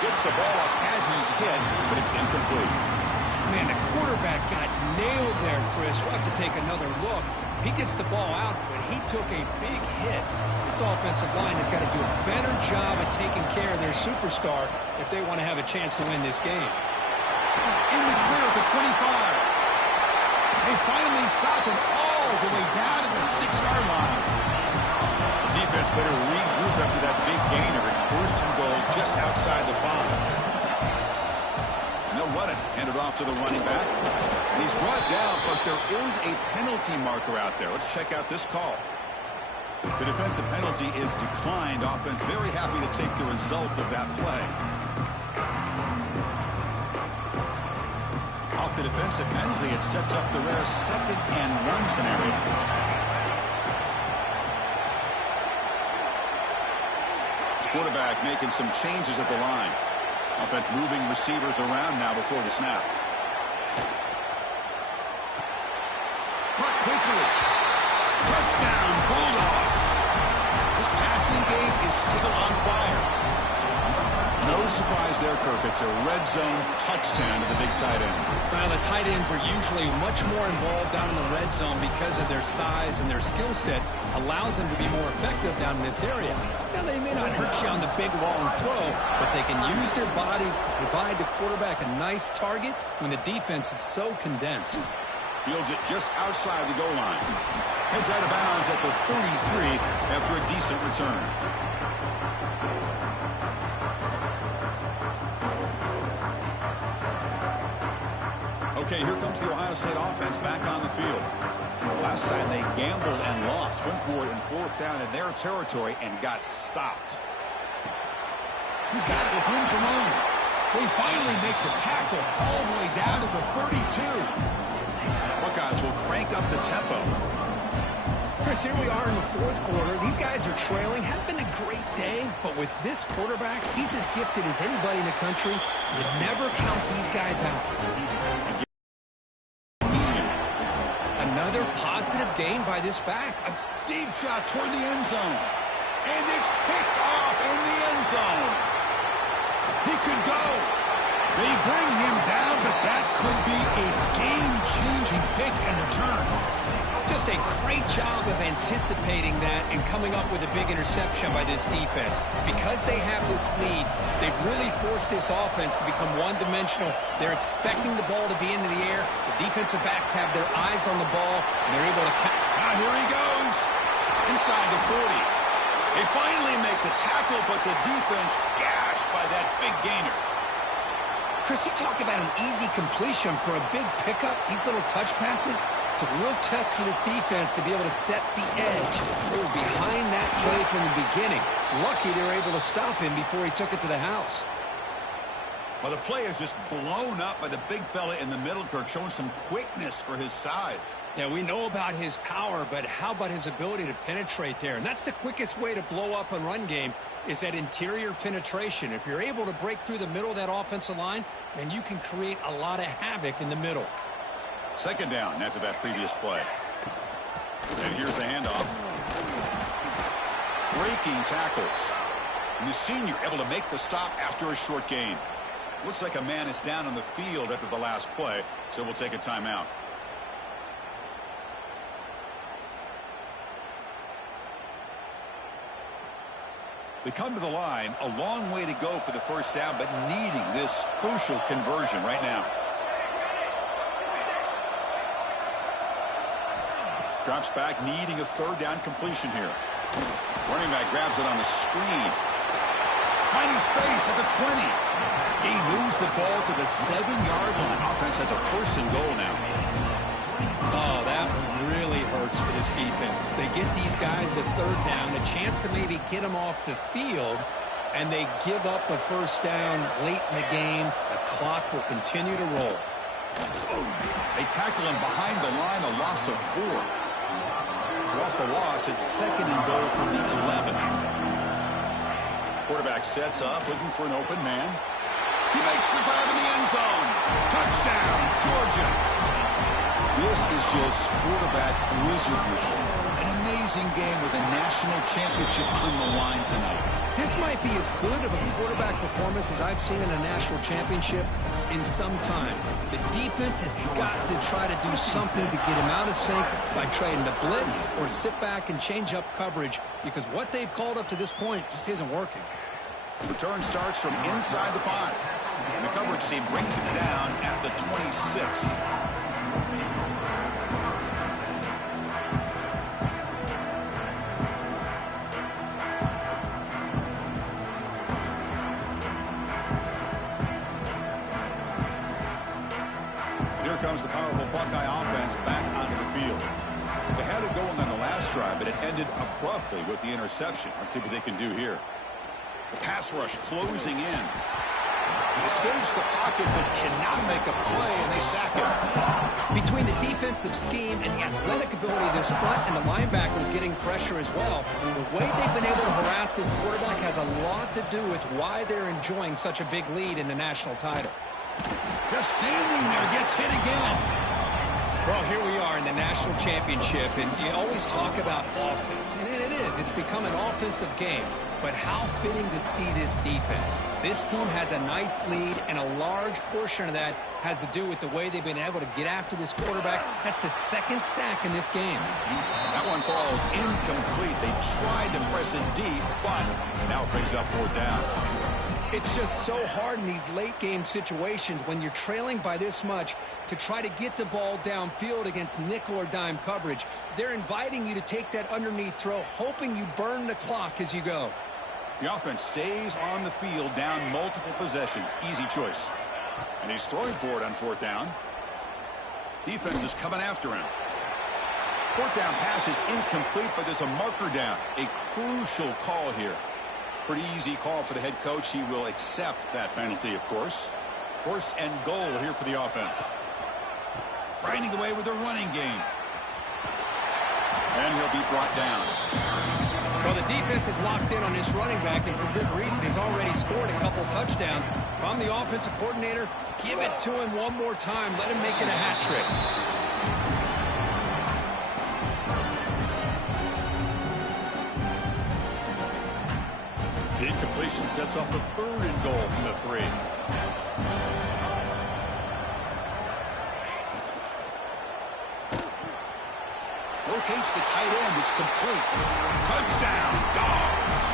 Gets the ball off as he's hit, but it's incomplete. Man, the quarterback got nailed there, Chris. We'll have to take another look. He gets the ball out, but he took a big hit. This offensive line has got to do a better job of taking care of their superstar if they want to have a chance to win this game. In the clear at the 25. They finally stop him all the way down to the 6-yard line. The defense better regroup after that big gainer. It's 1st and goal just outside the 5. And they'll run it. Hand it off to the running back. And he's brought down, but there is a penalty marker out there. Let's check out this call. The defensive penalty is declined. Offense very happy to take the result of that play. Off the defensive penalty, it sets up the rare 2nd and 1 scenario. Quarterback making some changes at the line. Offense moving receivers around now before the snap. Caught quickly. Touchdown, Bulldogs. This passing game is still on fire. No surprise there, Kirk. It's a red zone touchdown to the big tight end. Well, the tight ends are usually much more involved down in the red zone because of their size and their skill set allows them to be more effective down in this area. Now, they may not hurt you on the big, long throw, but they can use their bodies to provide the quarterback a nice target when the defense is so condensed. Fields it just outside the goal line. Heads out of bounds at the 33 after a decent return. Okay, here comes the Ohio State offense back on the field. Last time they gambled and lost. Went for it in 4th down in their territory and got stopped. He's got it with room to run. They finally make the tackle all the way down to the 32. Buckeyes will crank up the tempo. Chris, here we are in the 4th quarter. These guys are trailing. Hadn't been a great day, but with this quarterback, he's as gifted as anybody in the country. You never count these guys out. Another positive gain by this back. A deep shot toward the end zone. And it's picked off in the end zone. He could go. They bring him down, but that could be a game-changing pick and return. Just a great job of anticipating that and coming up with a big interception by this defense. Because they have this lead, they've really forced this offense to become one-dimensional. They're expecting the ball to be into the air. The defensive backs have their eyes on the ball, and they're able to catch. Now here he goes. Inside the 40. They finally make the tackle, but the defense gashed by that big gainer. Chris, you talk about an easy completion for a big pickup. These little touch passes, it's a real test for this defense to be able to set the edge. They were behind that play from the beginning. Lucky they were able to stop him before he took it to the house. Well, the play is just blown up by the big fella in the middle, Kirk, showing some quickness for his size. Yeah, we know about his power, but how about his ability to penetrate there? And that's the quickest way to blow up a run game is that interior penetration. If you're able to break through the middle of that offensive line, then you can create a lot of havoc in the middle. Second down after that previous play. And here's the handoff. Breaking tackles. And the senior able to make the stop after a short gain. Looks like a man is down on the field after the last play, so we'll take a timeout. They come to the line, a long way to go for the first down, but needing this crucial conversion right now. Drops back, needing a third down completion here. Running back grabs it on the screen. Finding space at the 20. He moves the ball to the 7-yard line. Offense has a first and goal now. Oh, that really hurts for this defense. They get these guys to third down, a chance to maybe get them off the field, and they give up a first down late in the game. The clock will continue to roll. They tackle him behind the line, a loss of 4. So off the loss, it's second and goal from the 11. Quarterback sets up, looking for an open man. He makes the grab in the end zone. Touchdown, Georgia. This is just quarterback wizardry. An amazing game with a national championship on the line tonight. This might be as good of a quarterback performance as I've seen in a national championship in some time. The defense has got to try to do something to get him out of sync by trying to blitz or sit back and change up coverage, because what they've called up to this point just isn't working. Return starts from inside the 5. And the coverage team brings it down at the 26. Here comes the powerful Buckeye offense back onto the field. They had it going on the last drive, but it ended abruptly with the interception. Let's see what they can do here. The pass rush closing in. He escapes the pocket but cannot make a play, and they sack him. Between the defensive scheme and the athletic ability of this front and the linebackers getting pressure as well, the way they've been able to harass this quarterback has a lot to do with why they're enjoying such a big lead in the national title. Just standing there, gets hit again. Well, here we are in the national championship, and you always talk about offense, and it is. It's become an offensive game. But how fitting to see this defense. This team has a nice lead, and a large portion of that has to do with the way they've been able to get after this quarterback. That's the second sack in this game. That one falls incomplete. They tried to press it deep, but now it brings up 4th down. It's just so hard in these late game situations when you're trailing by this much to try to get the ball downfield against nickel or dime coverage. They're inviting you to take that underneath throw, hoping you burn the clock as you go. The offense stays on the field down multiple possessions. Easy choice. And he's throwing for it on 4th down. Defense is coming after him. 4th down pass is incomplete, but there's a marker down. A crucial call here. Pretty easy call for the head coach. He will accept that penalty, of course. 1st and goal here for the offense. Grinding away with a running game. And he'll be brought down. Well, the defense is locked in on this running back, and for good reason. He's already scored a couple touchdowns. If I'm the offensive coordinator, give it to him one more time. Let him make it a hat trick. The incompletion sets up a 3rd and goal from the 3. Locates the tight end. It's complete. Touchdown, Dogs.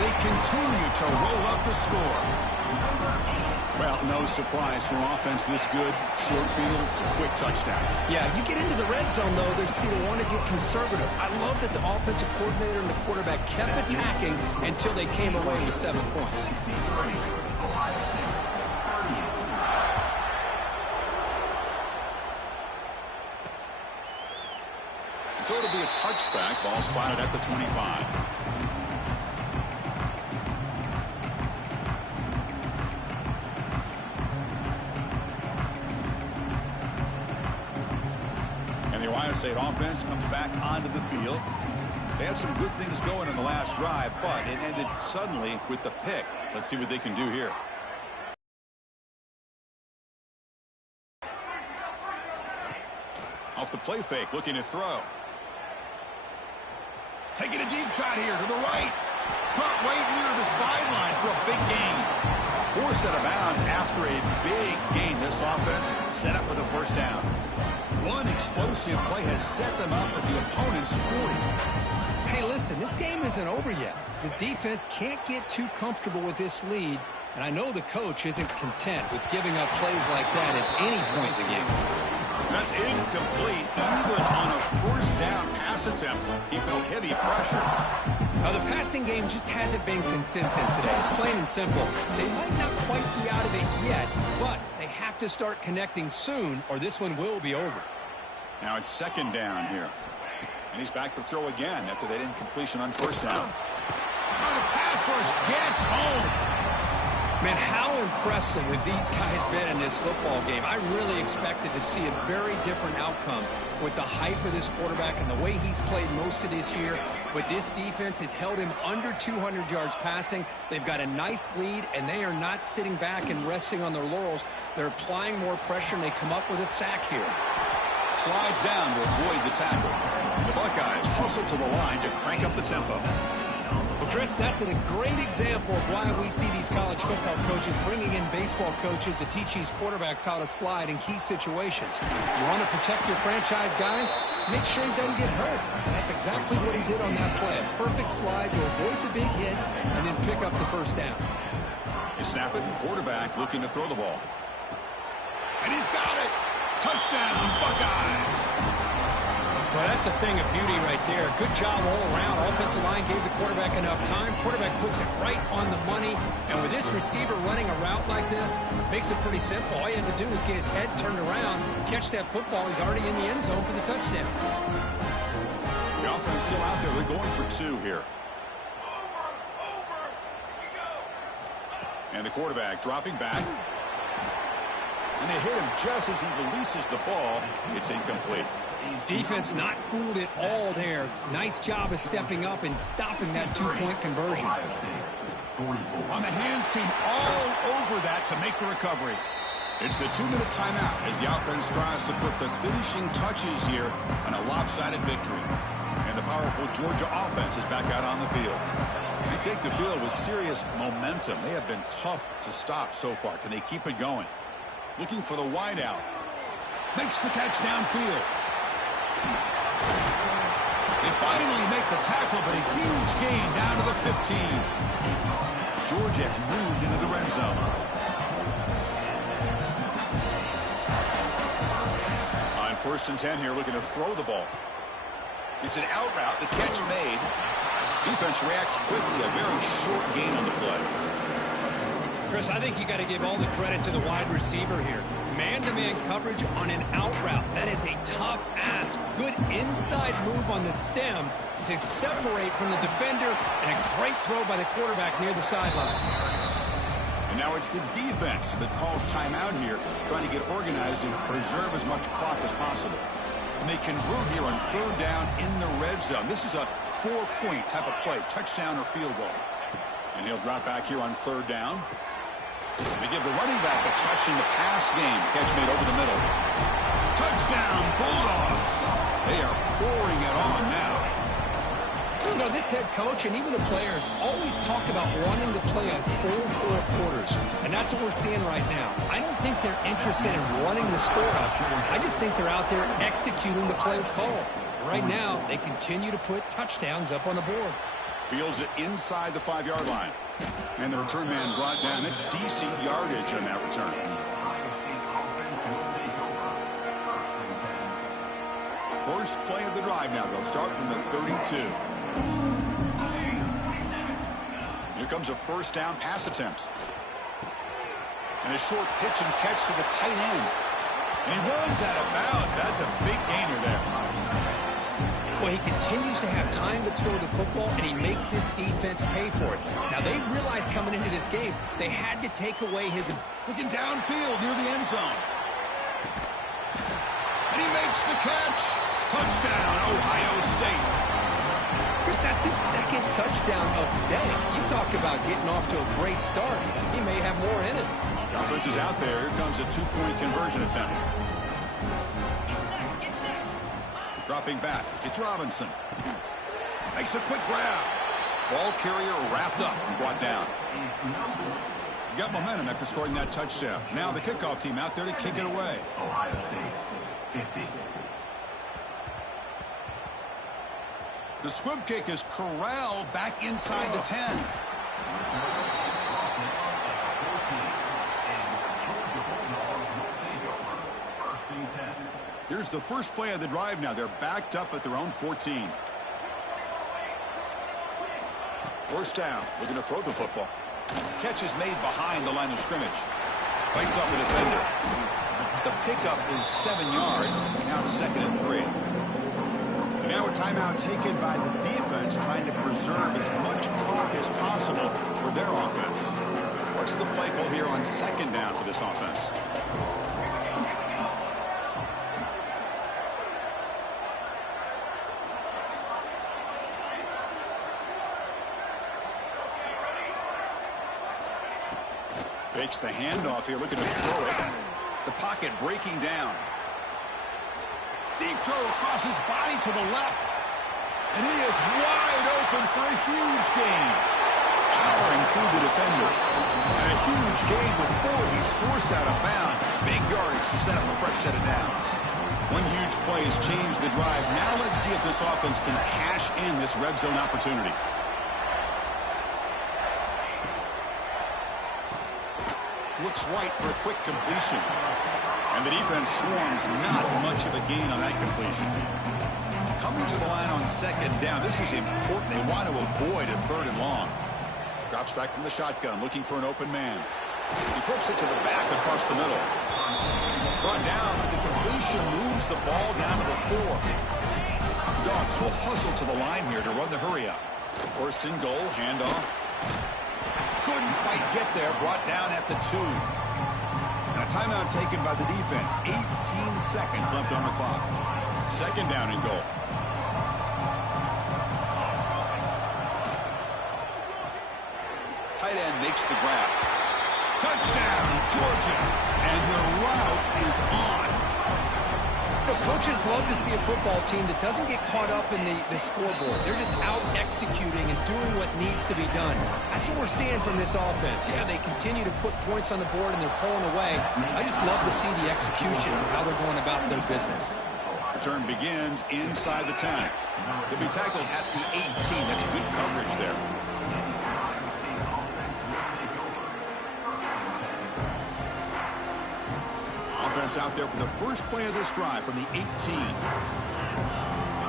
They continue to roll up the score. Well, no surprise for offense this good. Short field, quick touchdown. Yeah, you get into the red zone, though, they seem to want to get conservative. I love that the offensive coordinator and the quarterback kept attacking until they came away with 7 points. So it'll be a touchback. Ball spotted at the 25. And the Ohio State offense comes back onto the field. They had some good things going in the last drive, but it ended suddenly with the pick. Let's see what they can do here. Off the play fake, looking to throw. Taking a deep shot here to the right. Caught right near the sideline for a big gain. Forced out of bounds after a big gain. This offense set up with a first down. One explosive play has set them up at the opponent's 40. Hey, listen, this game isn't over yet. The defense can't get too comfortable with this lead, and I know the coach isn't content with giving up plays like that at any point in the game. That's incomplete. Even on a first down pass attempt, he felt heavy pressure. Now, the passing game just hasn't been consistent today. It's plain and simple. They might not quite be out of it yet, but they have to start connecting soon, or this one will be over. Now it's second down here. And he's back to throw again after that incompletion on first down. Oh, the pass rush gets home. Man, how impressive have these guys been in this football game? I really expected to see a very different outcome with the hype of this quarterback and the way he's played most of this year. But this defense has held him under 200 yards passing. They've got a nice lead, and they are not sitting back and resting on their laurels. They're applying more pressure, and they come up with a sack here. Slides down to avoid the tackle. The Buckeyes hustle to the line to crank up the tempo. Well, Chris, that's a great example of why we see these college football coaches bringing in baseball coaches to teach these quarterbacks how to slide in key situations. You want to protect your franchise guy? Make sure he doesn't get hurt. That's exactly what he did on that play. A perfect slide to avoid the big hit and then pick up the first down. You snap it, quarterback looking to throw the ball. And he's got it. Touchdown, Buckeyes. Well, that's a thing of beauty right there. Good job all around. Offensive line gave the quarterback enough time. Quarterback puts it right on the money. And with this receiver running a route like this, makes it pretty simple. All you have to do is get his head turned around, catch that football. He's already in the end zone for the touchdown. The offense still out there. They're going for two here. And the quarterback dropping back. And they hit him just as he releases the ball. It's incomplete. Defense not fooled at all there. Nice job of stepping up and stopping that two-point conversion. On the hands team all over that to make the recovery. It's the 2-minute timeout as the offense tries to put the finishing touches here on a lopsided victory. And the powerful Georgia offense is back out on the field. They take the field with serious momentum. They have been tough to stop so far. Can they keep it going? Looking for the wideout. Makes the catch downfield. They finally make the tackle, but a huge gain down to the 15. Georgia has moved into the red zone. On 1st and 10 here, looking to throw the ball. It's an out route, the catch made. Defense reacts quickly, a very short gain on the play. Chris, I think you got to give all the credit to the wide receiver here. Man-to-man coverage on an out route. That is a tough ask. Good inside move on the stem to separate from the defender, and a great throw by the quarterback near the sideline. And now it's the defense that calls timeout here, trying to get organized and preserve as much clock as possible. And they convert here on 3rd down in the red zone. This is a 4-point type of play, touchdown or field goal. And he'll drop back here on 3rd down. They give the running back a touch in the pass game. Catch made over the middle. Touchdown, Bulldogs. They are pouring it on now. You know, this head coach and even the players always talk about wanting to play a full 4 quarters. And that's what we're seeing right now. I don't think they're interested in running the score up. I just think they're out there executing the plays called. And right now, they continue to put touchdowns up on the board. Fields it inside the 5-yard line. And the return man brought down. That's decent yardage on that return. First play of the drive now. They'll start from the 32. Here comes a 1st down pass attempt. And a short pitch and catch to the tight end. And he runs out of bounds. That's a big gainer there. Well, he continues to have time to throw the football, and he makes his defense pay for it. Now, they realized coming into this game, they had to take away his... Looking downfield near the end zone. And he makes the catch. Touchdown, Ohio State. Chris, that's his 2nd touchdown of the day. You talk about getting off to a great start. He may have more in it. The offense is out there. Here comes a 2-point conversion attempt. Dropping back. It's Robinson. Makes a quick grab. Ball carrier wrapped up and brought down. Got momentum after scoring that touchdown. Now the kickoff team out there to kick it away. Ohio State, 50. The squib kick is corralled back inside the 10. Here's the first play of the drive now. They're backed up at their own 14. First down. Looking to throw the football. Catch is made behind the line of scrimmage. Fights off the defender. The pickup is 7 yards. Now it's 2nd and 3. And now a timeout taken by the defense, trying to preserve as much clock as possible for their offense. What's the play call here on 2nd down for this offense? Fakes the handoff here, looking to throw it. The pocket breaking down. Deep throw across his body to the left. And he is wide open for a huge gain. Powering through the defender. And a huge gain with 4. He's forced out of bounds. Big yardage to set up a fresh set of downs. One huge play has changed the drive. Now let's see if this offense can cash in this red zone opportunity. Looks right for a quick completion. And the defense swarms not much of a gain on that completion. Coming to the line on 2nd down. This is important. They want to avoid a 3rd and long. Drops back from the shotgun, looking for an open man. He flips it to the back across the middle. Brought down, but the completion moves the ball down to the 4. Dogs will hustle to the line here to run the hurry up. 1st and goal, handoff. Couldn't quite get there, brought down at the 2. And a timeout taken by the defense. 18 seconds left on the clock. 2nd down and goal. Tight end makes the grab. Touchdown, Georgia. And the route is on. You know, coaches love to see a football team that doesn't get caught up in the scoreboard. They're just out executing and doing what needs to be done. That's what we're seeing from this offense. Yeah, they continue to put points on the board and they're pulling away. I just love to see the execution, how they're going about their business. Return begins inside the 10. They'll be tackled at the 18. That's good coverage there. Offense out there for the first play of this drive from the 18.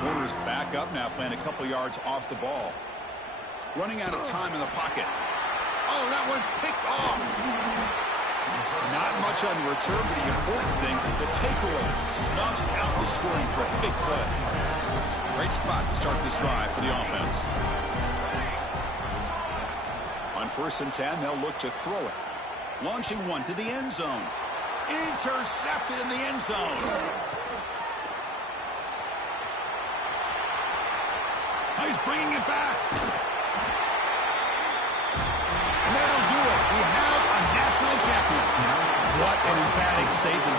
Warner's back up now, playing a couple yards off the ball. Running out of time in the pocket. Oh, that one's picked off. Not much on the return, but the important thing, the takeaway snuffs out the scoring threat. Big play. Great spot to start this drive for the offense. On 1st and 10, they'll look to throw it. Launching one to the end zone. Intercepted in the end zone. He's bringing it back. And that'll do it. We have a national champion. What an emphatic statement.